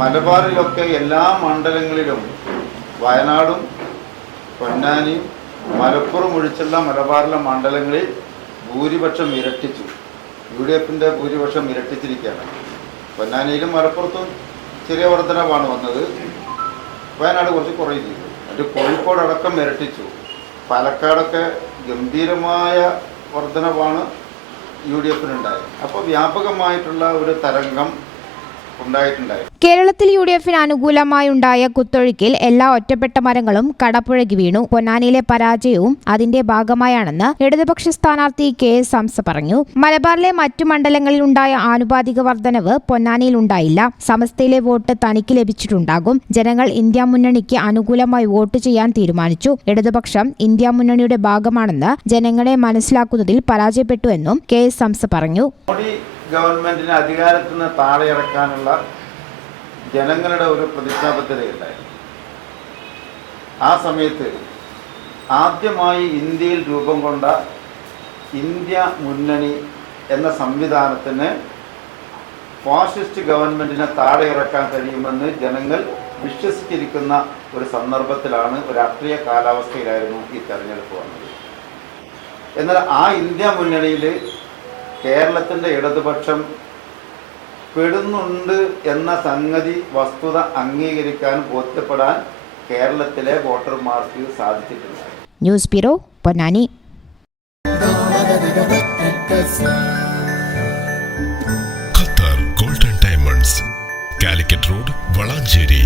മലബാറിലൊക്കെ എല്ലാ മണ്ഡലങ്ങളിലും വയനാടും പൊന്നാനിയും മലപ്പുറം ഒഴിച്ചുള്ള മലബാറിലെ മണ്ഡലങ്ങളിൽ ഭൂരിപക്ഷം ഇരട്ടിച്ചു. യു ഡി എഫിന്റെ ഭൂരിപക്ഷം ഇരട്ടിച്ചിരിക്കുകയാണ്. പൊന്നാനിയിലും മലപ്പുറത്തും ചെറിയ വർധനവാണ് വന്നത്. വയനാട് കുറച്ച് കുറയും ചെയ്തു. മറ്റ് കോഴിക്കോട് അടക്കം ഇരട്ടിച്ചു. പാലക്കാടൊക്കെ ഗംഭീരമായ വർധനവാണ് യു ഡി എഫിനുണ്ടായത് അപ്പോൾ വ്യാപകമായിട്ടുള്ള ഒരു തരംഗം കേരളത്തിൽ യു ഡി എഫിന് അനുകൂലമായുണ്ടായ കുത്തൊഴുക്കിൽ എല്ലാ ഒറ്റപ്പെട്ട മരങ്ങളും കടപ്പുഴകി വീണു. പൊന്നാനിയിലെ പരാജയവും അതിന്റെ ഭാഗമായാണെന്ന് ഇടതുപക്ഷ സ്ഥാനാർത്ഥി കെ എസ് ഹംസ പറഞ്ഞു. മലബാറിലെ മറ്റു മണ്ഡലങ്ങളിൽ ഉണ്ടായ ആനുപാതിക വർധനവ് പൊന്നാനിയിൽ ഉണ്ടായില്ല. സമസ്തയിലെ വോട്ട് തനിക്ക് ലഭിച്ചിട്ടുണ്ടാകും. ജനങ്ങൾ ഇന്ത്യ മുന്നണിക്ക് അനുകൂലമായി വോട്ട് ചെയ്യാൻ തീരുമാനിച്ചു. ഇടതുപക്ഷം ഇന്ത്യ മുന്നണിയുടെ ഭാഗമാണെന്ന് ജനങ്ങളെ മനസ്സിലാക്കുന്നതിൽ പരാജയപ്പെട്ടുവെന്നും കെ എസ് ഹംസ പറഞ്ഞു. ഗവൺമെന്റിനെ അധികാരത്തിൽ നിന്ന് താഴെ ഇറക്കാനുള്ള ജനങ്ങളുടെ ഒരു പ്രതിജ്ഞാബദ്ധതയുണ്ടായിരുന്നു ആ സമയത്ത് ആദ്യമായി ഇന്ത്യയിൽ രൂപം കൊണ്ട ഇന്ത്യ മുന്നണി എന്ന സംവിധാനത്തിന് ഫാസിസ്റ്റ് ഗവൺമെന്റിനെ താഴെ ഇറക്കാൻ കഴിയുമെന്ന് ജനങ്ങൾ വിശ്വസിച്ചിരിക്കുന്ന ഒരു സന്ദർഭത്തിലാണ് രാഷ്ട്രീയ കാലാവസ്ഥയിലായിരുന്നു ഈ തെരഞ്ഞെടുപ്പ് വന്നത്. എന്നാൽ ആ ഇന്ത്യ മുന്നണിയിൽ കേരളത്തിന്റെ ഇടതുപക്ഷം പെടുന്നുണ്ട് എന്ന സംഗതി വസ്തുത അംഗീകരിക്കാൻ ബോധ്യപ്പെടാൻ കേരളത്തിലെ വോട്ടർമാർക്ക് സാധിച്ചിട്ടില്ല. News bureau Ponnani. Qatar golden diamonds Calicut road Valanchery.